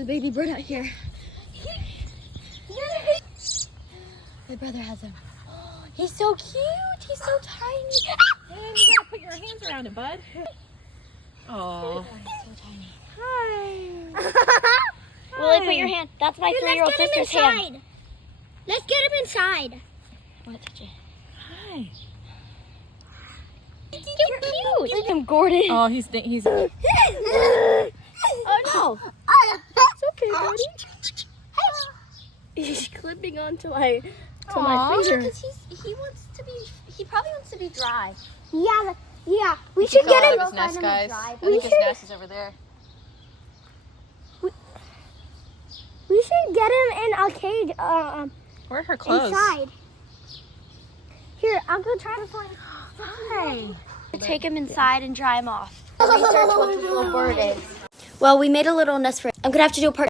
The baby bird out here. My brother has him. He's so cute. He's so tiny. And you gotta put your hands around it, bud. Oh, He's so tiny. hi. Willie, put your hand. That's my 3-year-old sister's hand. Let's get him inside. What touch it? Hi. He's so cute. Look at him, Gordon. Oh, he's. Oh no. It's okay, buddy. He's clipping onto my finger. Because he probably wants to be dry. Yeah. We should get him. His nest, guys. I We think his should- nest is over there. We should get him in a cage. Where are her clothes? Inside. Here, I'll go try to find. Hi. Take him inside and dry him off. Research what this little bird is. Well, we made a little nest for it. I'm gonna have to do a part